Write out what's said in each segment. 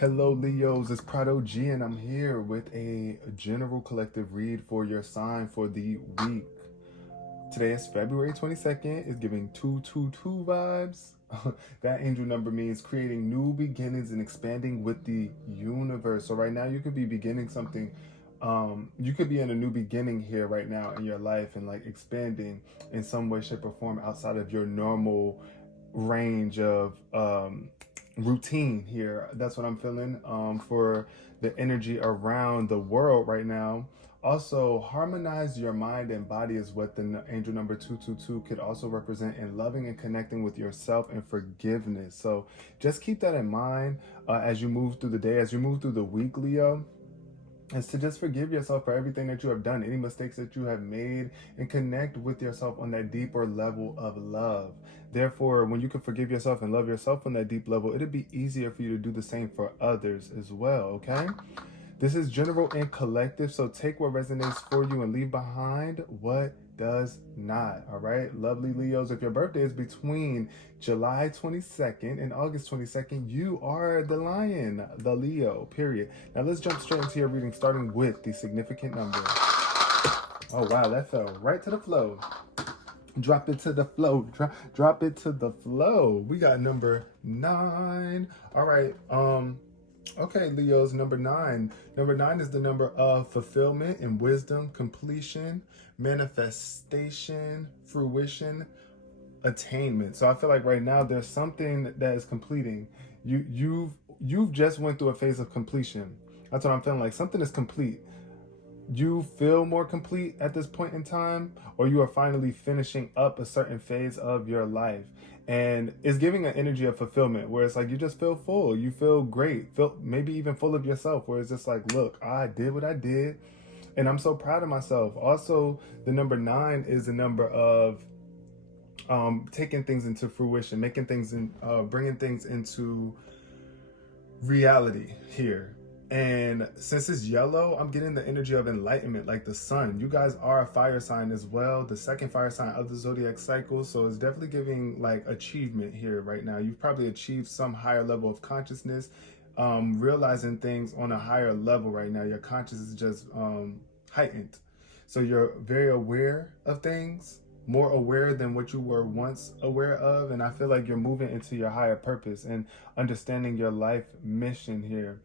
Hello Leos, it's Prado G and I'm here with a general collective read for your sign for the week. Today is February 22nd. It's giving 222 vibes. That angel number means creating new beginnings and expanding with the universe. So right now you could be beginning something. You could be in a new beginning here right now in your life and like expanding in some way, shape, or form outside of your normal range of routine here. That's what I'm feeling for the energy around the world right now. Also, harmonize your mind and body is what the angel number 222 could also represent in loving and connecting with yourself and forgiveness. So just keep that in mind as you move through the day, as you move through the week, Leo, is to just forgive yourself for everything that you have done, any mistakes that you have made, and connect with yourself on that deeper level of love. Therefore, when you can forgive yourself and love yourself on that deep level, it'll be easier for you to do the same for others as well, okay? This is general and collective, so take what resonates for you and leave behind what does not, all right? Lovely Leos, if your birthday is between July 22nd and August 22nd, you are the lion, the Leo, period. Now let's jump straight into your reading, starting with the significant number. Oh, wow, that fell right to the flow. Drop it to the flow. Drop it to the flow. We got number 9. All right, okay, Leo's number 9. Number 9 is the number of fulfillment and wisdom, completion, manifestation, fruition, attainment. So I feel like right now there's something that is completing. You've just went through a phase of completion. That's what I'm feeling like. Something is complete. You feel more complete at this point in time, or you are finally finishing up a certain phase of your life. And it's giving an energy of fulfillment where it's like you just feel full, you feel great, feel maybe even full of yourself, where it's just like, look, I did what I did and I'm so proud of myself. Also, the number 9 is the number of taking things into fruition, making things in bringing things into reality here. And since it's yellow, I'm getting the energy of enlightenment, like the sun. You guys are a fire sign as well, the second fire sign of the zodiac cycle. So it's definitely giving like achievement here right now. You've probably achieved some higher level of consciousness, realizing things on a higher level right now. Your consciousness is just heightened. So you're very aware of things, more aware than what you were once aware of. And I feel like you're moving into your higher purpose and understanding your life mission here.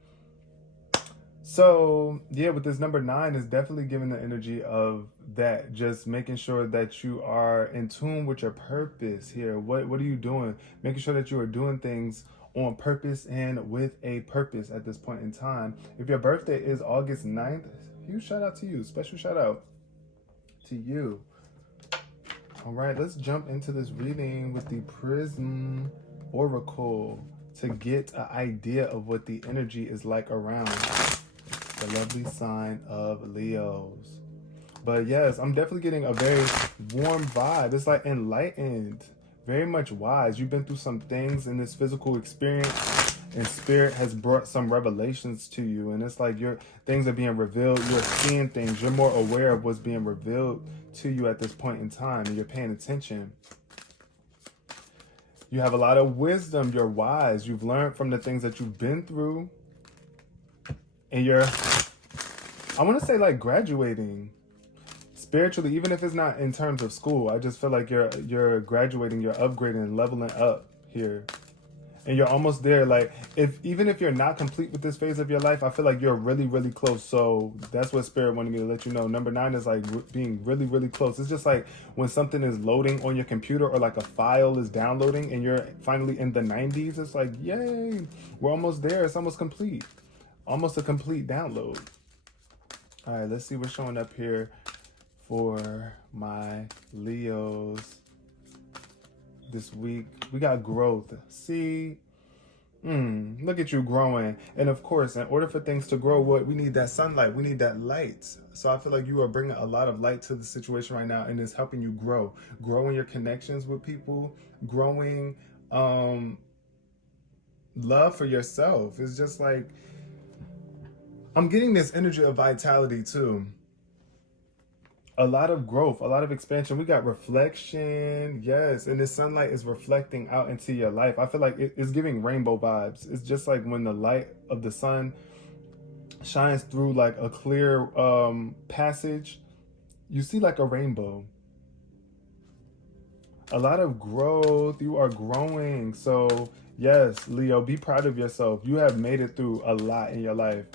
So yeah, with this number 9 is definitely giving the energy of that, just making sure that you are in tune with your purpose here. What are you doing? Making sure that you are doing things on purpose and with a purpose at this point in time. If your birthday is August 9th, huge shout out to you. Special shout out to you. All right, let's jump into this reading with the Prism Oracle to get an idea of what the energy is like around the lovely sign of Leos. But yes, I'm definitely getting a very warm vibe. It's like enlightened, very much wise. You've been through some things in this physical experience, and spirit has brought some revelations to you. And it's like things are being revealed. You're seeing things. You're more aware of what's being revealed to you at this point in time, and you're paying attention. You have a lot of wisdom. You're wise. You've learned from the things that you've been through. And you're, I want to say, like graduating spiritually, even if it's not in terms of school. I just feel like you're graduating, you're upgrading and leveling up here. And you're almost there. Like even if you're not complete with this phase of your life, I feel like you're really, really close. So that's what spirit wanted me to let you know. Number 9 is like being really, really close. It's just like when something is loading on your computer or like a file is downloading and you're finally in the 90s. It's like, yay, we're almost there. It's almost complete. Almost a complete download. All right, let's see what's showing up here for my Leos this week. We got growth. See, look at you growing. And of course, in order for things to grow, we need that sunlight. We need that light. So I feel like you are bringing a lot of light to the situation right now, and it's helping you grow. Growing your connections with people, growing love for yourself. It's just like, I'm getting this energy of vitality too. A lot of growth, a lot of expansion. We got reflection, yes, and the sunlight is reflecting out into your life. I feel like it's giving rainbow vibes. It's just like when the light of the sun shines through like a clear passage, you see like a rainbow. A lot of growth. You are growing. So yes, Leo, be proud of yourself. You have made it through a lot in your life.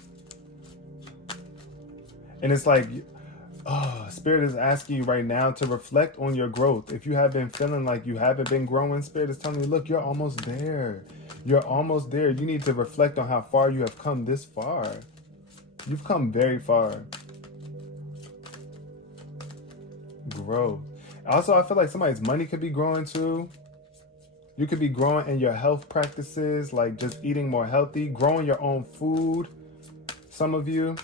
And it's like, oh, Spirit is asking you right now to reflect on your growth. If you have been feeling like you haven't been growing, Spirit is telling you, look, you're almost there. You're almost there. You need to reflect on how far you have come this far. You've come very far. Growth. Also, I feel like somebody's money could be growing too. You could be growing in your health practices, like just eating more healthy, growing your own food. Some of you.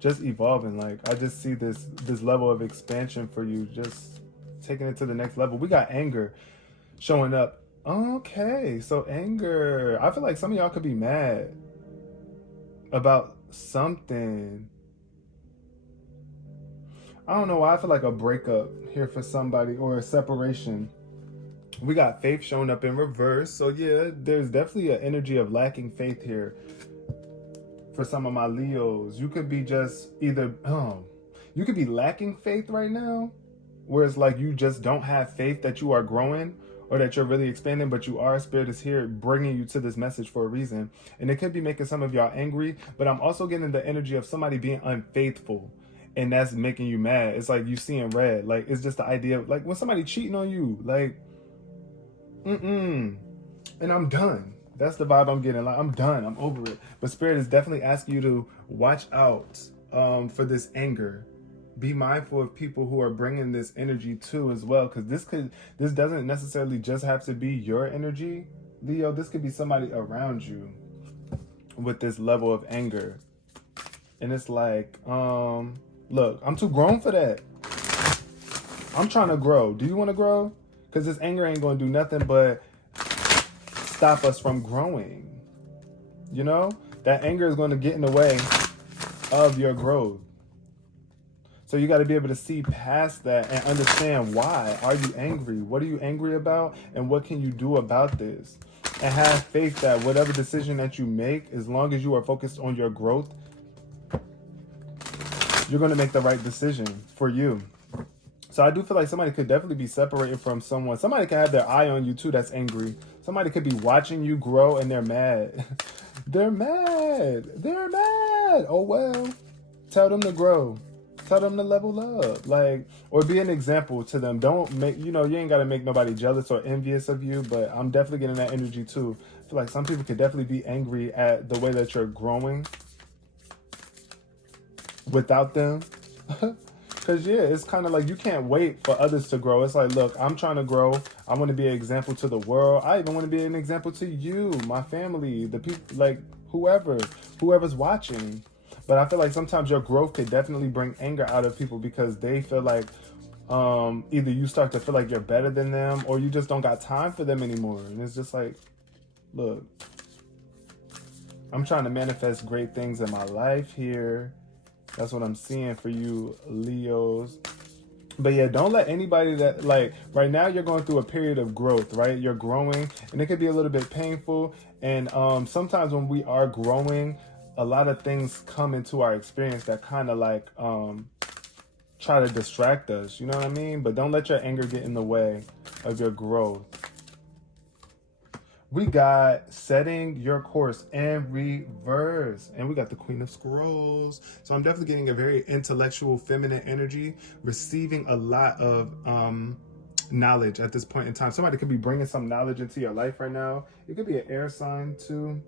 Just evolving. Like, I just see this level of expansion for you, just taking it to the next level. We got anger showing up. Okay, so anger. I feel like some of y'all could be mad about something. I don't know why I feel like a breakup here for somebody, or a separation. We got faith showing up in reverse. So yeah, there's definitely an energy of lacking faith here. For some of my Leos, you could be just either, you could be lacking faith right now, where it's like you just don't have faith that you are growing or that you're really expanding, but you are. Spirit is here bringing you to this message for a reason. And it could be making some of y'all angry, but I'm also getting the energy of somebody being unfaithful, and that's making you mad. It's like you seeing red. Like, it's just the idea of like when somebody cheating on you, like, and I'm done. That's the vibe I'm getting. Like, I'm done. I'm over it. But Spirit is definitely asking you to watch out for this anger. Be mindful of people who are bringing this energy too as well, because this doesn't necessarily just have to be your energy, Leo. This could be somebody around you with this level of anger. And it's like, look, I'm too grown for that. I'm trying to grow. Do you want to grow? Because this anger ain't going to do nothing but stop us from growing. You know, that anger is going to get in the way of your growth. So you got to be able to see past that and understand, why are you angry? What are you angry about? And what can you do about this? And have faith that whatever decision that you make, as long as you are focused on your growth, you're going to make the right decision for you. So I do feel like somebody could definitely be separated from someone. Somebody could have their eye on you too that's angry. Somebody could be watching you grow and they're mad. They're mad. They're mad. Oh, well. Tell them to grow. Tell them to level up. Like, or be an example to them. Don't make, you ain't got to make nobody jealous or envious of you, but I'm definitely getting that energy too. I feel like some people could definitely be angry at the way that you're growing without them. Because, yeah, it's kind of like you can't wait for others to grow. It's like, look, I'm trying to grow. I want to be an example to the world. I even want to be an example to you, my family, the people, like whoever's watching. But I feel like sometimes your growth could definitely bring anger out of people because they feel like either you start to feel like you're better than them, or you just don't got time for them anymore. And it's just like, look, I'm trying to manifest great things in my life here. That's what I'm seeing for you, Leos. But yeah, don't let anybody that, like, right now you're going through a period of growth, right? You're growing, and it could be a little bit painful. And sometimes when we are growing, a lot of things come into our experience that kind of like try to distract us, you know what I mean? But don't let your anger get in the way of your growth. We got setting your course in reverse. And we got the Queen of Scrolls. So I'm definitely getting a very intellectual, feminine energy, receiving a lot of knowledge at this point in time. Somebody could be bringing some knowledge into your life right now. It could be an air sign too.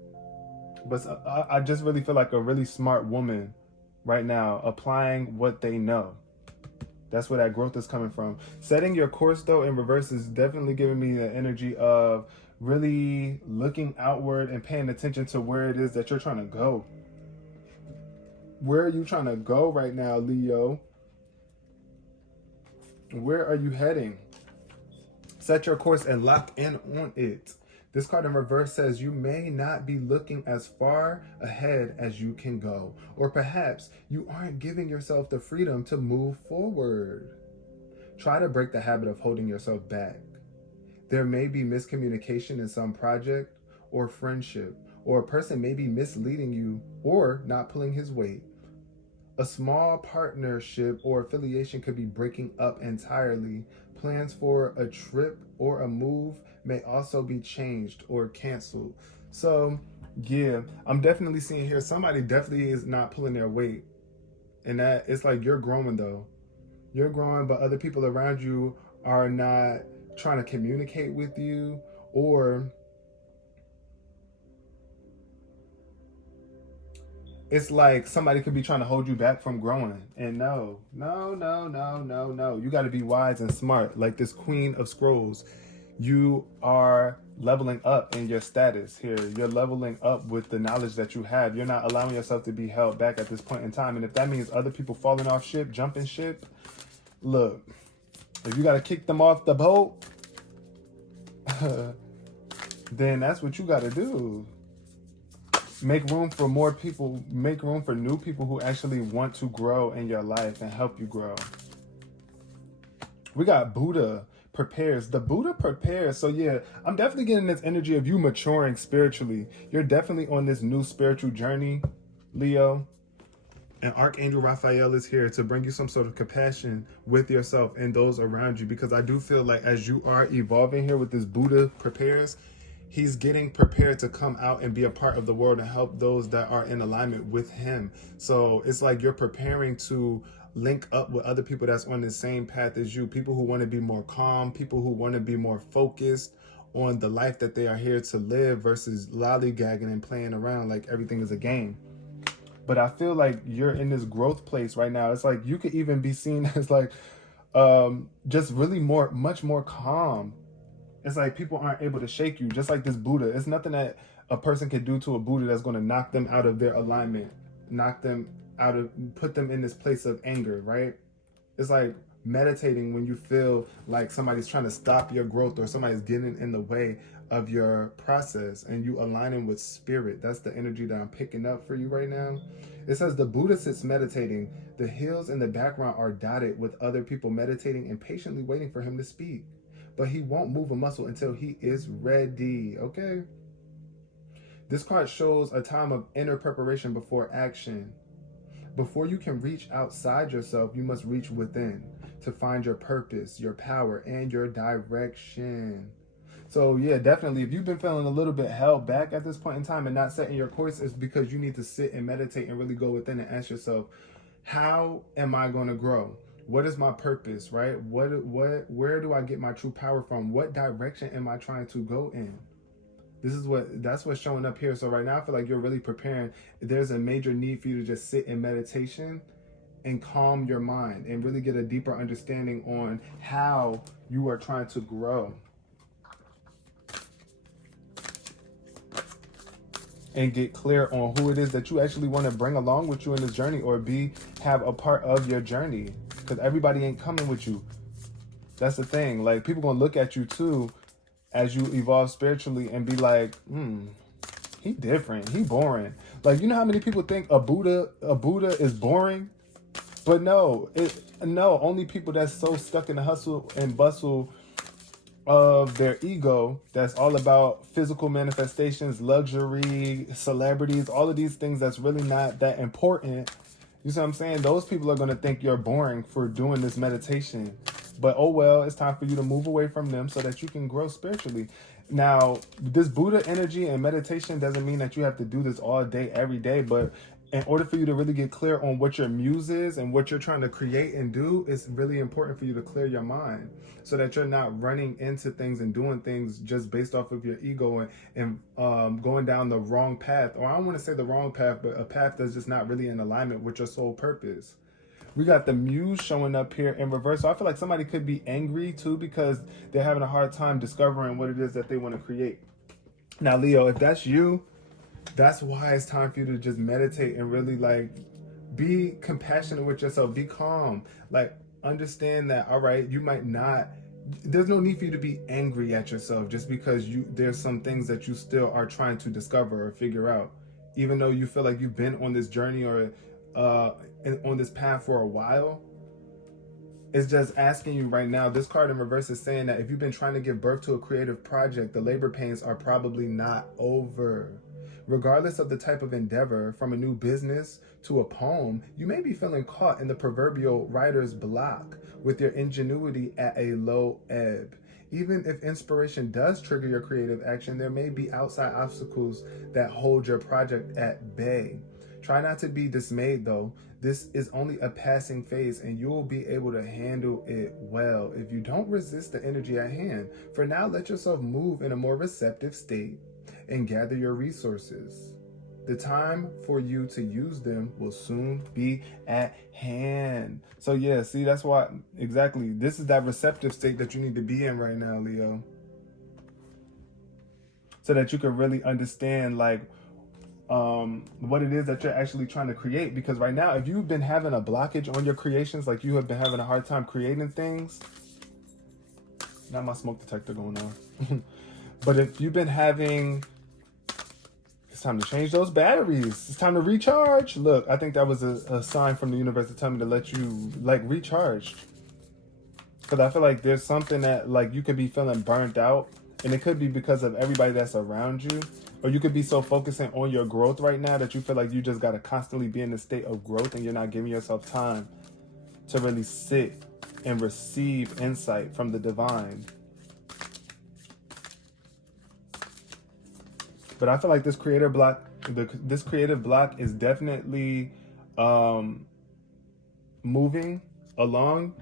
But I just really feel like a really smart woman right now, applying what they know. That's where that growth is coming from. Setting your course, though, in reverse is definitely giving me the energy of really looking outward and paying attention to where it is that you're trying to go. Where are you trying to go right now, Leo? Where are you heading? Set your course and lock in on it. This card in reverse says you may not be looking as far ahead as you can go, or perhaps you aren't giving yourself the freedom to move forward. Try to break the habit of holding yourself back. There may be miscommunication in some project or friendship, or a person may be misleading you or not pulling his weight. A small partnership or affiliation could be breaking up entirely. Plans for a trip or a move may also be changed or canceled. So, yeah, I'm definitely seeing here somebody definitely is not pulling their weight. And that it's like you're growing though. You're growing, but other people around you are not trying to communicate with you, or it's like somebody could be trying to hold you back from growing. And no. You got to be wise and smart. Like this Queen of Scrolls, you are leveling up in your status here. You're leveling up with the knowledge that you have. You're not allowing yourself to be held back at this point in time. And if that means other people falling off ship, jumping ship, look, if you got to kick them off the boat, then that's what you got to do. Make room for more people. Make room for new people who actually want to grow in your life and help you grow. We got Buddha prepares. The Buddha prepares. So yeah, I'm definitely getting this energy of you maturing spiritually. You're definitely on this new spiritual journey, Leo. And Archangel Raphael is here to bring you some sort of compassion with yourself and those around you. Because I do feel like as you are evolving here with this Buddha prepares, he's getting prepared to come out and be a part of the world and help those that are in alignment with him. So it's like you're preparing to link up with other people that's on the same path as you. People who want to be more calm, people who want to be more focused on the life that they are here to live versus lollygagging and playing around like everything is a game. But I feel like you're in this growth place right now. It's like you could even be seen as like just really much more calm. It's like people aren't able to shake you, just like this Buddha. It's nothing that a person can do to a Buddha that's going to knock them out of their alignment, put them in this place of anger, right? It's like meditating when you feel like somebody's trying to stop your growth or somebody's getting in the way of your process and you aligning with spirit. That's the energy that I'm picking up for you right now. It says the Buddha sits meditating. The hills in the background are dotted with other people meditating and patiently waiting for him to speak. But he won't move a muscle until he is ready, okay? This card shows a time of inner preparation before action. Before you can reach outside yourself, you must reach within to find your purpose, your power, and your direction. So yeah, definitely, if you've been feeling a little bit held back at this point in time and not setting your course, it's because you need to sit and meditate and really go within and ask yourself, how am I going to grow? What is my purpose, right? Where do I get my true power from? What direction am I trying to go in? That's what's showing up here. So right now I feel like you're really preparing. There's a major need for you to just sit in meditation and calm your mind and really get a deeper understanding on how you are trying to grow. And get clear on who it is that you actually want to bring along with you in this journey or have a part of your journey. Because everybody ain't coming with you. That's the thing. Like, people gonna look at you too as you evolve spiritually and be like, he different, he boring. Like, you know how many people think a Buddha is boring? But no, only people that's so stuck in the hustle and bustle of their ego, that's all about physical manifestations, luxury, celebrities, all of these things that's really not that important. You see what I'm saying? Those people are going to think you're boring for doing this meditation. But oh well, it's time for you to move away from them so that you can grow spiritually. Now, this Buddha energy and meditation doesn't mean that you have to do this all day, every day. But in order for you to really get clear on what your muse is and what you're trying to create and do, it's really important for you to clear your mind so that you're not running into things and doing things just based off of your ego and going down the wrong path. Or I don't want to say the wrong path, but a path that's just not really in alignment with your soul purpose. We got the muse showing up here in reverse. So I feel like somebody could be angry too because they're having a hard time discovering what it is that they want to create. Now, Leo, if that's you, that's why it's time for you to just meditate and really like be compassionate with yourself. Be calm. Like, understand that, all right, you might not there's no need for you to be angry at yourself just because there's some things that you still are trying to discover or figure out, even though you feel like you've been on this journey or on this path for a while. It's just asking you right now. This card in reverse is saying that if you've been trying to give birth to a creative project, the labor pains are probably not over. Regardless of the type of endeavor, from a new business to a poem, you may be feeling caught in the proverbial writer's block with your ingenuity at a low ebb. Even if inspiration does trigger your creative action, there may be outside obstacles that hold your project at bay. Try not to be dismayed though. This is only a passing phase and you will be able to handle it well if you don't resist the energy at hand. For now, let yourself move in a more receptive state and gather your resources. The time for you to use them will soon be at hand. So yeah, see, that's why, exactly, this is that receptive state that you need to be in right now, Leo. So that you can really understand like what it is that you're actually trying to create. Because right now, if you've been having a blockage on your creations, like you have been having a hard time creating things, not my smoke detector going on. But if you've been having, it's time to change those batteries. It's time to recharge. Look, I think that was a sign from the universe to tell me to let you like recharge. Because I feel like there's something that like you could be feeling burnt out, and it could be because of everybody that's around you. Or you could be so focusing on your growth right now that you feel like you just got to constantly be in a state of growth and you're not giving yourself time to really sit and receive insight from the divine. But I feel like this creative block is definitely moving along.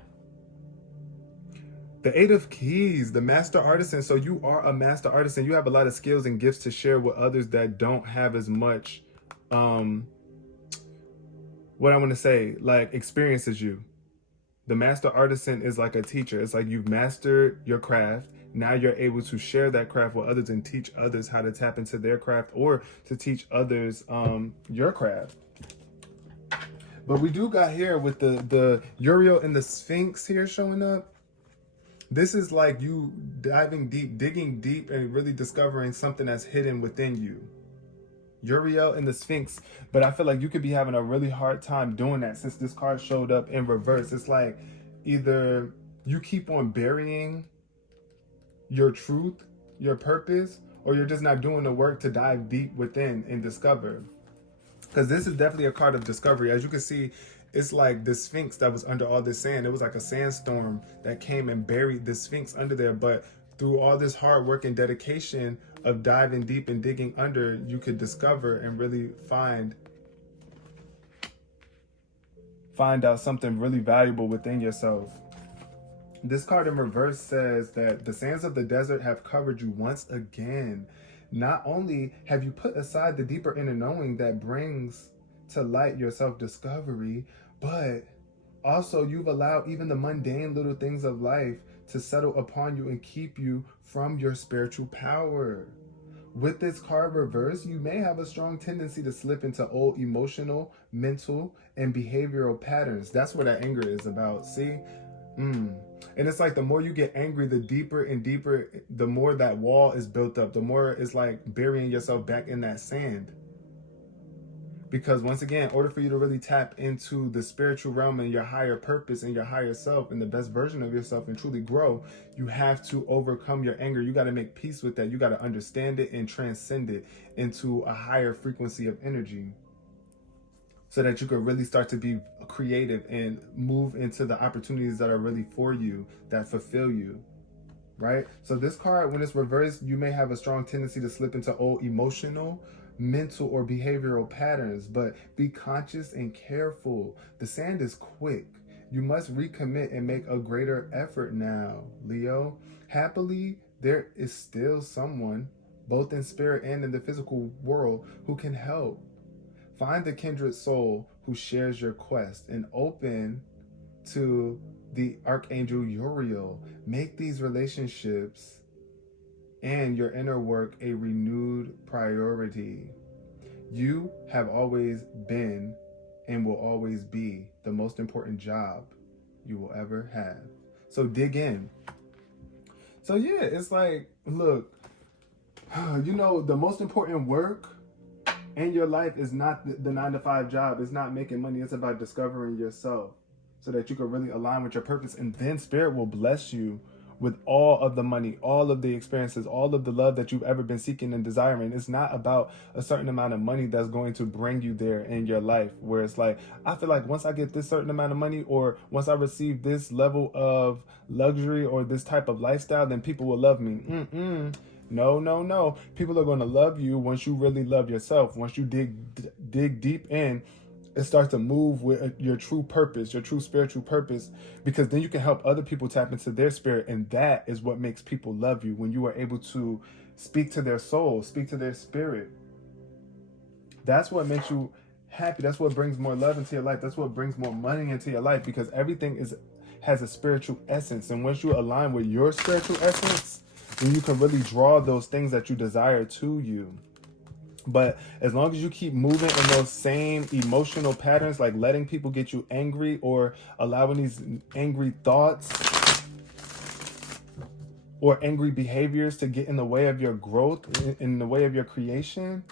The Eight of Keys, the Master Artisan. So you are a Master Artisan. You have a lot of skills and gifts to share with others that don't have as much, what I want to say, like experience as you. The Master Artisan is like a teacher. It's like you've mastered your craft. Now you're able to share that craft with others and teach others how to tap into their craft or to teach others your craft. But we do got here with the Uriel and the Sphinx here showing up. This is like you diving deep, digging deep, and really discovering something that's hidden within you. Uriel and the Sphinx. But I feel like you could be having a really hard time doing that since this card showed up in reverse. It's like either you keep on burying your truth, your purpose, or you're just not doing the work to dive deep within and discover. Because this is definitely a card of discovery. As you can see, it's like the Sphinx that was under all this sand. It was like a sandstorm that came and buried the Sphinx under there. But through all this hard work and dedication of diving deep and digging under, you could discover and really find out something really valuable within yourself. This card in reverse says that the sands of the desert have covered you once again. Not only have you put aside the deeper inner knowing that brings to light your self-discovery, but also you've allowed even the mundane little things of life to settle upon you and keep you from your spiritual power. With this card reverse, you may have a strong tendency to slip into old emotional, mental, and behavioral patterns. That's what that anger is about, see? And it's like the more you get angry, the deeper and deeper, the more that wall is built up, the more it's like burying yourself back in that sand. Because once again, in order for you to really tap into the spiritual realm and your higher purpose and your higher self and the best version of yourself and truly grow, you have to overcome your anger. You got to make peace with that. You got to understand it and transcend it into a higher frequency of energy so that you can really start to be creative and move into the opportunities that are really for you, that fulfill you, right? So this card, when it's reversed, you may have a strong tendency to slip into old emotional, mental, or behavioral patterns, but be conscious and careful. The sand is quick. You must recommit and make a greater effort now, Leo. Happily, there is still someone, both in spirit and in the physical world, who can help. Find the kindred soul who shares your quest and open to the Archangel Uriel. Make these relationships and your inner work a renewed priority. You have always been and will always be the most important job you will ever have. So dig in. So yeah, it's like, look, you know, the most important work in your life is not the 9 to 5 job. It's not making money. It's about discovering yourself so that you can really align with your purpose. And then spirit will bless you with all of the money, all of the experiences, all of the love that you've ever been seeking and desiring. It's not about a certain amount of money that's going to bring you there in your life, where it's like, I feel like once I get this certain amount of money, or once I receive this level of luxury or this type of lifestyle, then people will love me. No, no, no. People are going to love you once you really love yourself. Once you dig deep in, it starts to move with your true purpose, your true spiritual purpose, because then you can help other people tap into their spirit. And that is what makes people love you, when you are able to speak to their soul, speak to their spirit. That's what makes you happy. That's what brings more love into your life. That's what brings more money into your life, because everything has a spiritual essence. And once you align with your spiritual essence, then you can really draw those things that you desire to you. But as long as you keep moving in those same emotional patterns, like letting people get you angry, or allowing these angry thoughts or angry behaviors to get in the way of your growth, in the way of your creation,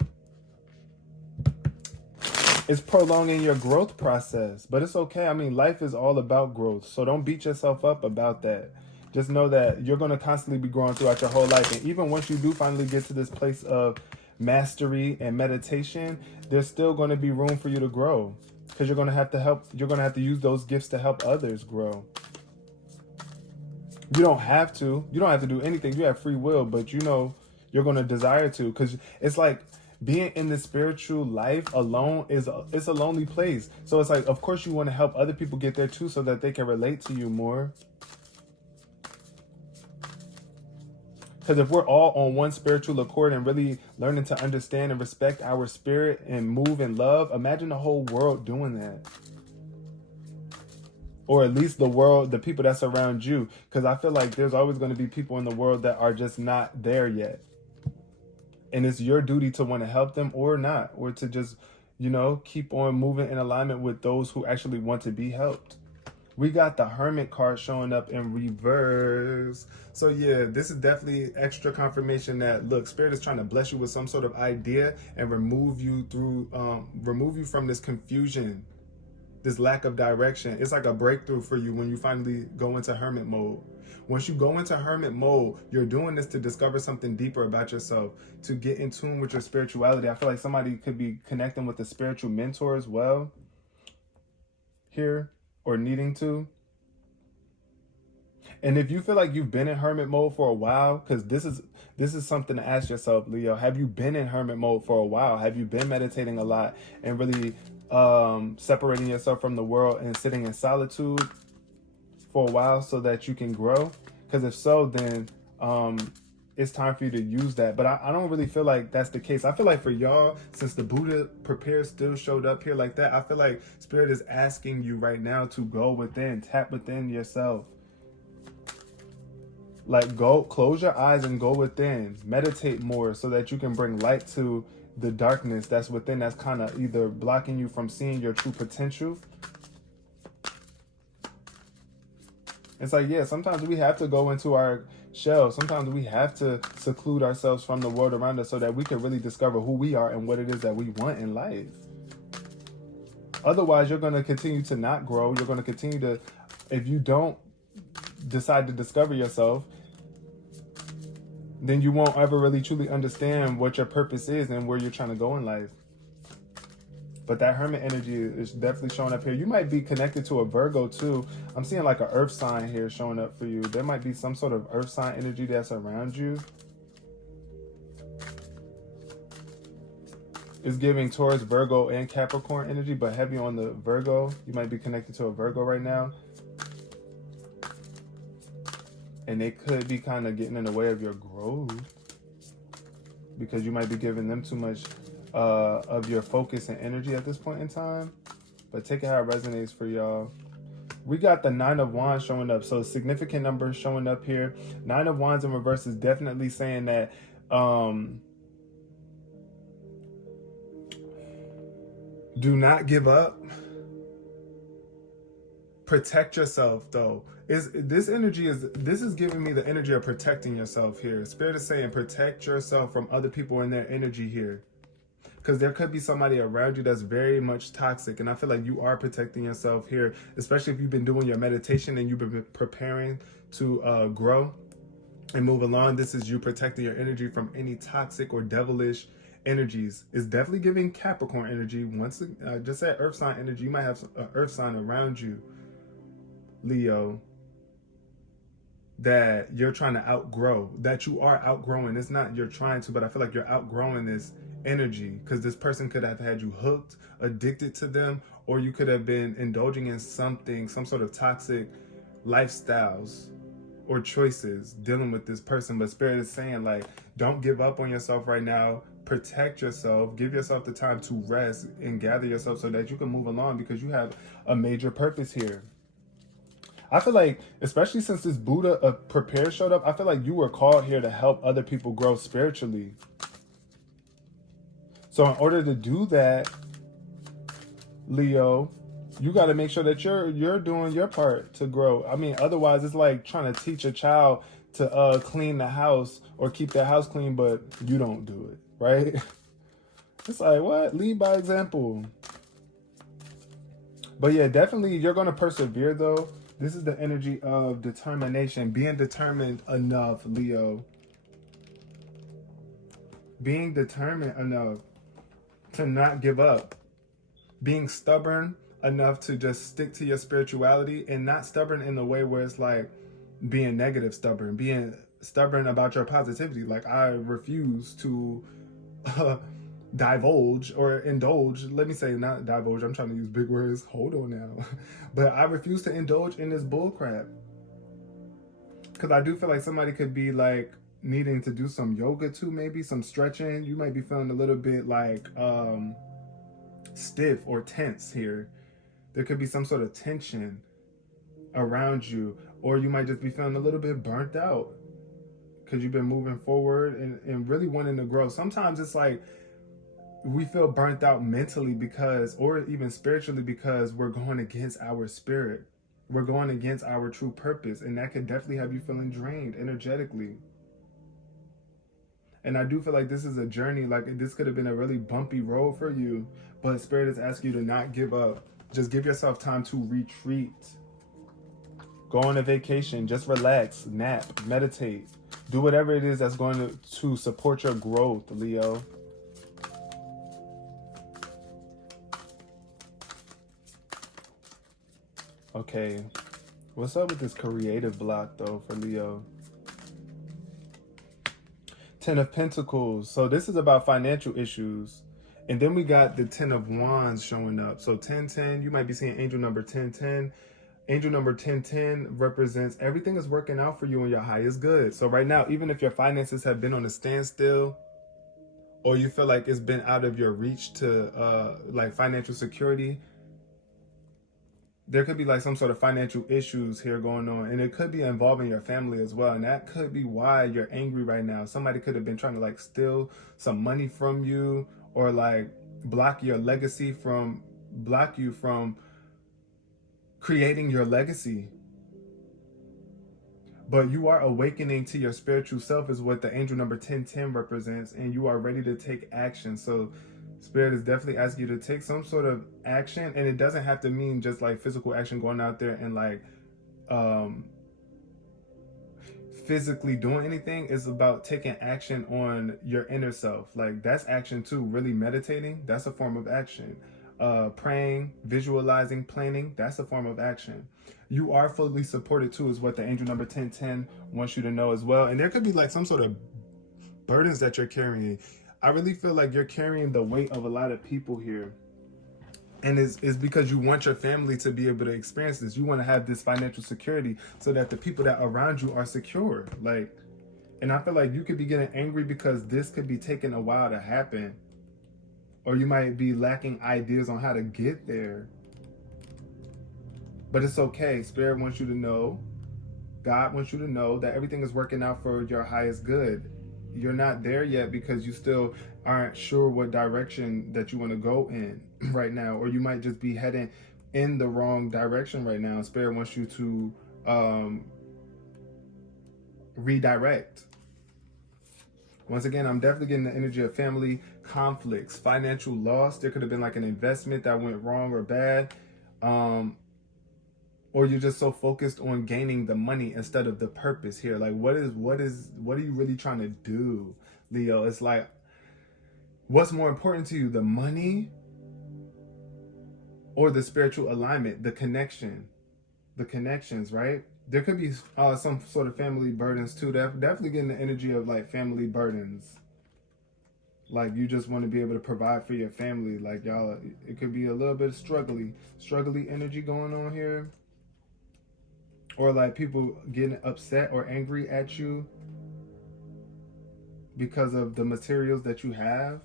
it's prolonging your growth process. But it's okay. I mean, life is all about growth. So don't beat yourself up about that. Just know that you're going to constantly be growing throughout your whole life. And even once you do finally get to this place of mastery and meditation, there's still going to be room for you to grow, because you're going to have to use those gifts to help others grow. You don't have to do anything. You have free will, but you know you're going to desire to, because it's like being in the spiritual life alone it's a lonely place. So it's like, of course you want to help other people get there too, so that they can relate to you more. Because if we're all on one spiritual accord and really learning to understand and respect our spirit and move in love, imagine the whole world doing that. Or at least the people that surround you. Because I feel like there's always going to be people in the world that are just not there yet. And it's your duty to want to help them or not. Or to just, you know, keep on moving in alignment with those who actually want to be helped. We got the Hermit card showing up in reverse. So yeah, this is definitely extra confirmation that, look, Spirit is trying to bless you with some sort of idea and remove you from this confusion, this lack of direction. It's like a breakthrough for you when you finally go into hermit mode. Once you go into hermit mode, you're doing this to discover something deeper about yourself, to get in tune with your spirituality. I feel like somebody could be connecting with a spiritual mentor as well here, or needing to. And if you feel like you've been in hermit mode for a while, because this is something to ask yourself, Leo. Have you been in hermit mode for a while? Have you been meditating a lot and really separating yourself from the world and sitting in solitude for a while so that you can grow? Because if so, then it's time for you to use that. But I don't really feel like that's the case. I feel like for y'all, since the Buddha prepared still showed up here like that, I feel like Spirit is asking you right now to go within, tap within yourself. Like, go, close your eyes and go within, meditate more so that you can bring light to the darkness that's within, that's kind of either blocking you from seeing your true potential. It's like, yeah, sometimes we have to go into our shell. Sometimes we have to seclude ourselves from the world around us so that we can really discover who we are and what it is that we want in life. Otherwise, you're going to continue to not grow. You're going to continue to, if you don't decide to discover yourself, then you won't ever really truly understand what your purpose is and where you're trying to go in life. But that hermit energy is definitely showing up here. You might be connected to a Virgo too. I'm seeing like an earth sign here showing up for you. There might be some sort of earth sign energy that's around you. It's giving Taurus, Virgo, and Capricorn energy, but heavy on the Virgo. You might be connected to a Virgo right now. And they could be kind of getting in the way of your growth, because you might be giving them too much of your focus and energy at this point in time. But take it how it resonates for y'all. We got the 9 of Wands showing up. So significant numbers showing up here. 9 of Wands in reverse is definitely saying that do not give up. protect yourself though. This is giving me the energy of protecting yourself here. Spirit is saying protect yourself from other people and their energy here. Because there could be somebody around you that's very much toxic. And I feel like you are protecting yourself here, especially if you've been doing your meditation and you've been preparing to grow and move along. This is you protecting your energy from any toxic or devilish energies. It's definitely giving Capricorn energy. Once just said earth sign energy. You might have an earth sign around you, Leo, that you're trying to outgrow, that you are outgrowing. It's not you're trying to, but I feel like you're outgrowing this energy, because this person could have had you hooked, addicted to them, or you could have been indulging in something, some sort of toxic lifestyles or choices dealing with this person. But Spirit is saying, like, don't give up on yourself right now. Protect yourself, give yourself the time to rest and gather yourself so that you can move along, because you have a major purpose here. I feel like, especially since this Buddha prepared showed up, I feel like you were called here to help other people grow spiritually. So in order to do that, Leo, you got to make sure that you're doing your part to grow. I mean, otherwise it's like trying to teach a child to clean the house or keep their house clean, but you don't do it, right? It's like, what? Lead by example. But yeah, definitely you're going to persevere though. This is the energy of determination, being determined enough, Leo. Being determined enough to not give up. Being stubborn enough to just stick to your spirituality, and not stubborn in the way where it's like being negative stubborn, being stubborn about your positivity. Like, I refuse to divulge or indulge. Let me say not divulge. I'm trying to use big words. Hold on now. But I refuse to indulge in this bull crap. Because I do feel like somebody could be like needing to do some yoga too, maybe some stretching. You might be feeling a little bit like stiff or tense here. There could be some sort of tension around you, or you might just be feeling a little bit burnt out because you've been moving forward and really wanting to grow. Sometimes it's like we feel burnt out mentally because, or even spiritually, because we're going against our spirit. We're going against our true purpose, and that could definitely have you feeling drained energetically. And I do feel like this is a journey. Like, this could have been a really bumpy road for you, but Spirit is asking you to not give up. Just give yourself time to retreat. Go on a vacation. Just relax, nap, meditate. Do whatever it is that's going to support your growth, Leo. Okay. What's up with this creative block, though, for Leo? Ten of Pentacles. So this is about financial issues. And then we got the 10 of Wands showing up. So 1010, you might be seeing angel number 1010. Angel number 1010 represents everything is working out for you and your highest good. So right now, even if your finances have been on a standstill, or you feel like it's been out of your reach to like financial security, there could be like some sort of financial issues here going on, and it could be involving your family as well. And that could be why you're angry right now. Somebody could have been trying to like steal some money from you, or like block you from creating your legacy. But you are awakening to your spiritual self is what the angel number 1010 represents, and you are ready to take action. So Spirit is definitely asking you to take some sort of action, and it doesn't have to mean just like physical action, going out there and like physically doing anything. It's about taking action on your inner self. Like, that's action too. Really meditating, that's a form of action. Praying, visualizing, planning, that's a form of action. You are fully supported too, is what the angel number 1010 wants you to know as well. And there could be like some sort of burdens that you're carrying. I really feel like you're carrying the weight of a lot of people here. And it's because you want your family to be able to experience this. You want to have this financial security so that the people that are around you are secure. Like, and I feel like you could be getting angry because this could be taking a while to happen. Or you might be lacking ideas on how to get there. But it's okay. Spirit wants you to know, God wants you to know that everything is working out for your highest good. You're not there yet because you still aren't sure what direction that you want to go in right now. Or you might just be heading in the wrong direction right now. Spirit wants you to redirect. Once again, I'm definitely getting the energy of family conflicts, financial loss. There could have been like an investment that went wrong or bad. Or you're just so focused on gaining the money instead of the purpose here. Like what are you really trying to do, Leo? It's like, what's more important to you, the money or the spiritual alignment, the connection, the connections, right? There could be some sort of family burdens too. Definitely getting the energy of like family burdens. Like you just want to be able to provide for your family. Like y'all, it could be a little bit of struggly energy going on here. Or like people getting upset or angry at you because of the materials that you have.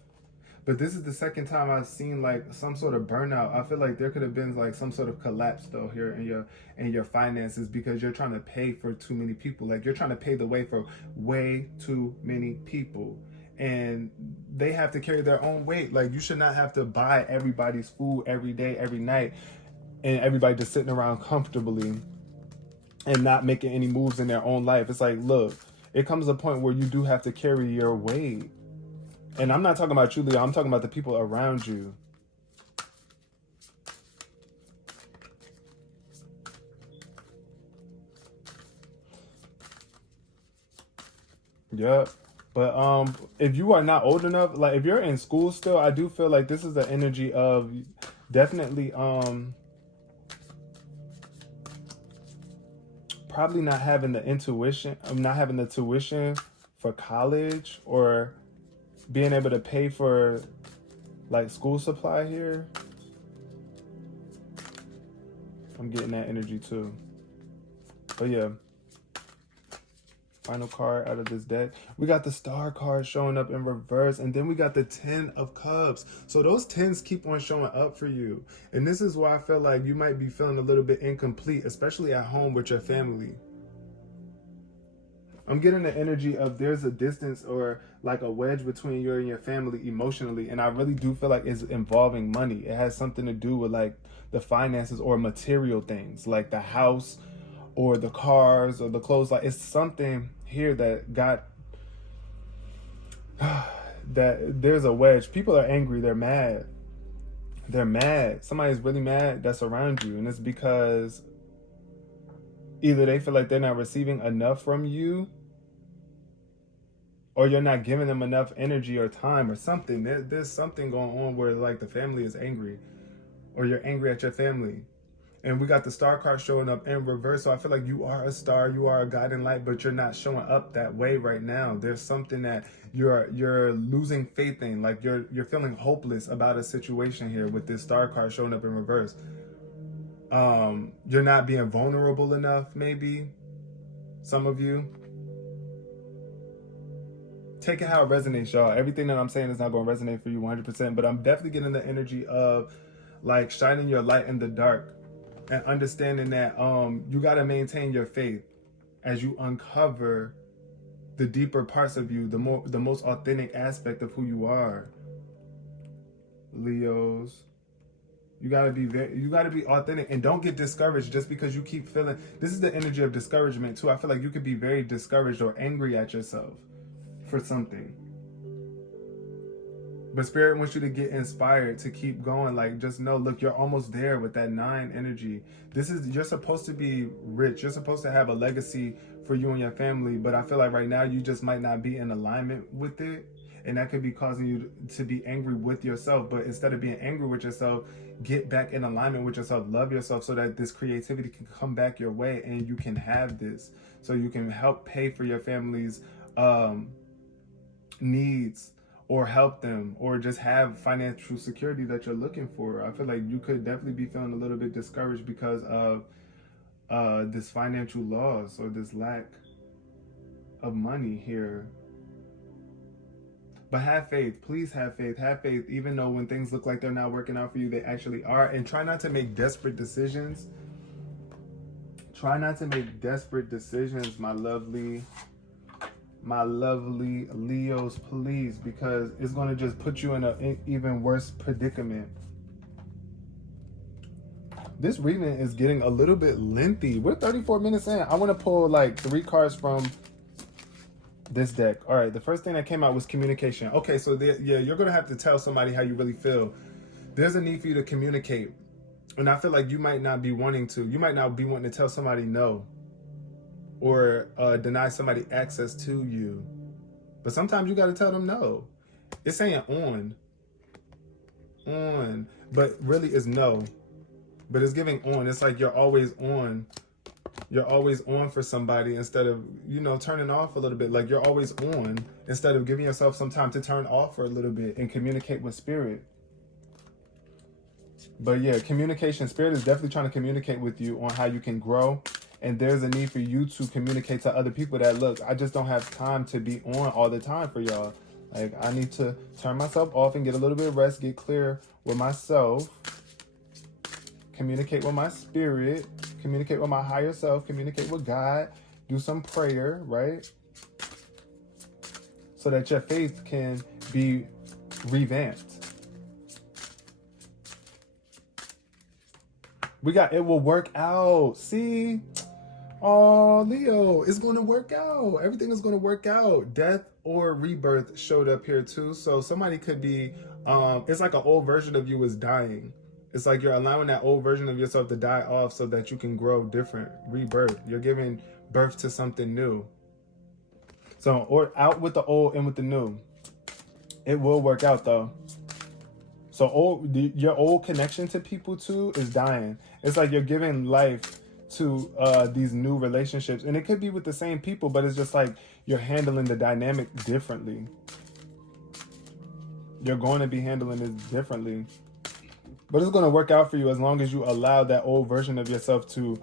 But this is the second time I've seen like some sort of burnout. I feel like there could have been like some sort of collapse though here in your finances, because you're trying to pay for too many people. Like you're trying to pay the way for way too many people, and they have to carry their own weight. Like you should not have to buy everybody's food every day, every night, and everybody just sitting around comfortably and not making any moves in their own life. It's like, look, it comes a point where you do have to carry your weight. And I'm not talking about you, Leo. I'm talking about the people around you. Yep. But if you are not old enough, like if you're in school still, I do feel like this is the energy of definitely probably not having the intuition, not having the tuition for college, or being able to pay for like school supply here. I'm getting that energy too. But yeah, final card out of this deck. We got the Star card showing up in reverse, and then we got the 10 of Cups. So those 10s keep on showing up for you. And this is why I feel like you might be feeling a little bit incomplete, especially at home with your family. I'm getting the energy of there's a distance or like a wedge between you and your family emotionally. And I really do feel like it's involving money. It has something to do with like the finances or material things, like the house or the cars or the clothes. Like it's something here that got that there's a wedge. People are angry. They're mad. They're mad. Somebody's really mad that's around you. And it's because either they feel like they're not receiving enough from you, or you're not giving them enough energy or time or something. There's something going on where like the family is angry, or you're angry at your family. And we got the Star card showing up in reverse. So I feel like you are a star, you are a guiding light, but you're not showing up that way right now. There's something that you're losing faith in. Like you're feeling hopeless about a situation here with this Star card showing up in reverse. You're not being vulnerable enough, maybe. Some of you. Take it how it resonates, y'all. Everything that I'm saying is not going to resonate for you 100%, but I'm definitely getting the energy of like shining your light in the dark and understanding that you got to maintain your faith as you uncover the deeper parts of you, the most authentic aspect of who you are. Leos, you got to be authentic, and don't get discouraged just because you keep feeling. This is the energy of discouragement too. I feel like you could be very discouraged or angry at yourself for something. But Spirit wants you to get inspired to keep going. Like, just know, look, you're almost there with that 9 energy. You're supposed to be rich. You're supposed to have a legacy for you and your family. But I feel like right now you just might not be in alignment with it. And that could be causing you to be angry with yourself. But instead of being angry with yourself, get back in alignment with yourself. Love yourself so that this creativity can come back your way and you can have this. So you can help pay for your family's needs, or help them, or just have financial security that you're looking for. I feel like you could definitely be feeling a little bit discouraged because of this financial loss or this lack of money here. But have faith. Please have faith. Have faith, even though when things look like they're not working out for you, they actually are. And try not to make desperate decisions. Try not to make desperate decisions, my lovely Leos, please, because it's going to just put you in an even worse predicament. This reading is getting a little bit lengthy. We're 34 minutes in. I want to pull like 3 cards from this deck. All right, the first thing that came out was communication. Okay, so yeah, you're going to have to tell somebody how you really feel. There's a need for you to communicate. And I feel like you might not be wanting to. You might not be wanting to tell somebody no or deny somebody access to you. But sometimes you got to tell them no. It's saying on, but really it's no. But it's giving on. It's like you're always on. You're always on for somebody instead of, you know, turning off a little bit. Like you're always on instead of giving yourself some time to turn off for a little bit and communicate with spirit. But yeah, communication. Spirit is definitely trying to communicate with you on how you can grow. And there's a need for you to communicate to other people that, look, I just don't have time to be on all the time for y'all. Like, I need to turn myself off and get a little bit of rest, get clear with myself, communicate with my spirit, communicate with my higher self, communicate with God, do some prayer, right? So that your faith can be revamped. We got, it will work out. See? Oh, Leo, it's going to work out. Everything is going to work out. Death or rebirth showed up here too. So somebody could be, it's like an old version of you is dying. It's like you're allowing that old version of yourself to die off so that you can grow different. Rebirth. You're giving birth to something new. So, or out with the old and with the new. It will work out though. So your old connection to people too is dying. It's like you're giving life to these new relationships. And it could be with the same people, but it's just like you're handling the dynamic differently. You're going to be handling it differently. But it's going to work out for you as long as you allow that old version of yourself to,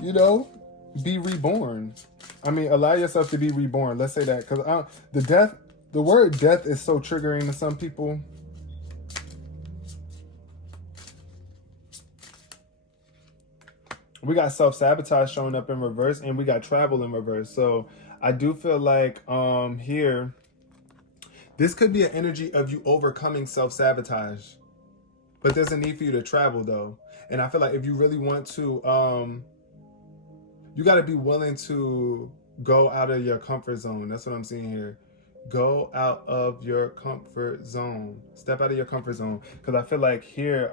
you know, be reborn. I mean, allow yourself to be reborn. Let's say that. Because the word death is so triggering to some people. We got self-sabotage showing up in reverse, and we got travel in reverse. So I do feel like here, this could be an energy of you overcoming self-sabotage. But there's a need for you to travel, though. And I feel like if you really want to, you got to be willing to go out of your comfort zone. That's what I'm seeing here. Go out of your comfort zone. Step out of your comfort zone. Because I feel like here,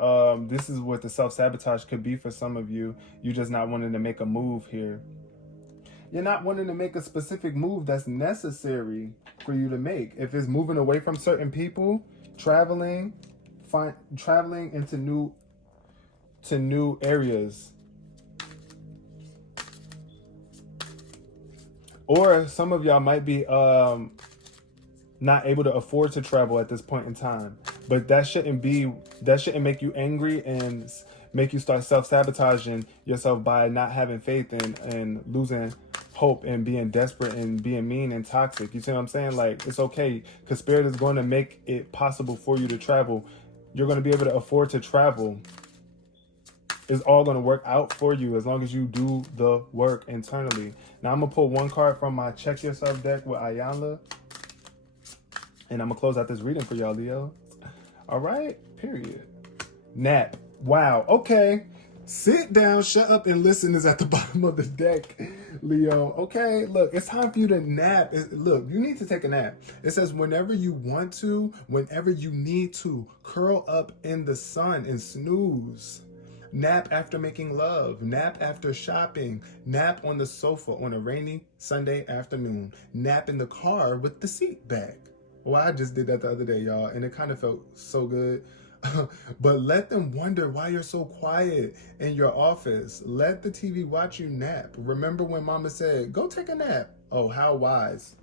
this is what the self-sabotage could be for some of you. You're just not wanting to make a move here. You're not wanting to make a specific move that's necessary for you to make. If it's moving away from certain people, traveling into new areas. Or some of y'all might be not able to afford to travel at this point in time. But that shouldn't make you angry and make you start self-sabotaging yourself by not having faith and losing hope and being desperate and being mean and toxic. You see what I'm saying? Like, it's okay, because Spirit is going to make it possible for you to travel. You're going to be able to afford to travel. It's all going to work out for you as long as you do the work internally. Now, I'm going to pull one card from my Check Yourself deck with Ayala. And I'm going to close out this reading for y'all, Leo. All right. Period. Nap. Wow. Okay. Sit down, shut up, and listen is at the bottom of the deck, Leo. Okay, look, it's time for you to nap. Look, you need to take a nap. It says whenever you want to, whenever you need to, curl up in the sun and snooze. Nap after making love. Nap after shopping. Nap on the sofa on a rainy Sunday afternoon. Nap in the car with the seat back. Well, I just did that the other day, y'all, and it kind of felt so good. But let them wonder why you're so quiet in your office. Let the TV watch you nap. Remember when Mama said, go take a nap? Oh, how wise.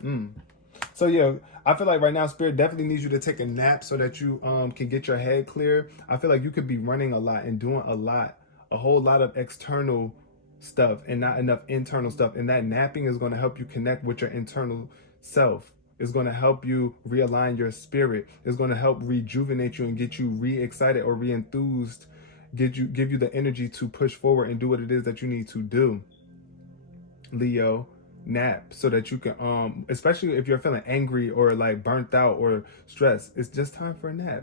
So yeah, I feel like right now Spirit definitely needs you to take a nap so that you can get your head clear. I feel like you could be running a lot and doing a whole lot of external stuff and not enough internal stuff. And that napping is going to help you connect with your internal self. It's going to help you realign your spirit. It's going to help rejuvenate you and get you re-excited or re-enthused, give you the energy to push forward and do what it is that you need to do. Leo, nap so that you can, especially if you're feeling angry or like burnt out or stressed, it's just time for a nap.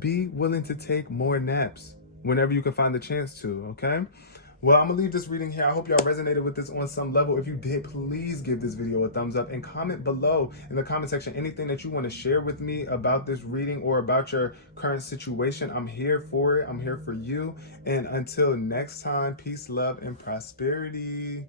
Be willing to take more naps. whenever you can find the chance to, okay? Well, I'm gonna leave this reading here. I hope y'all resonated with this on some level. If you did, please give this video a thumbs up and comment below in the comment section anything that you want to share with me about this reading or about your current situation. I'm here for it. I'm here for you. And until next time, peace, love, and prosperity.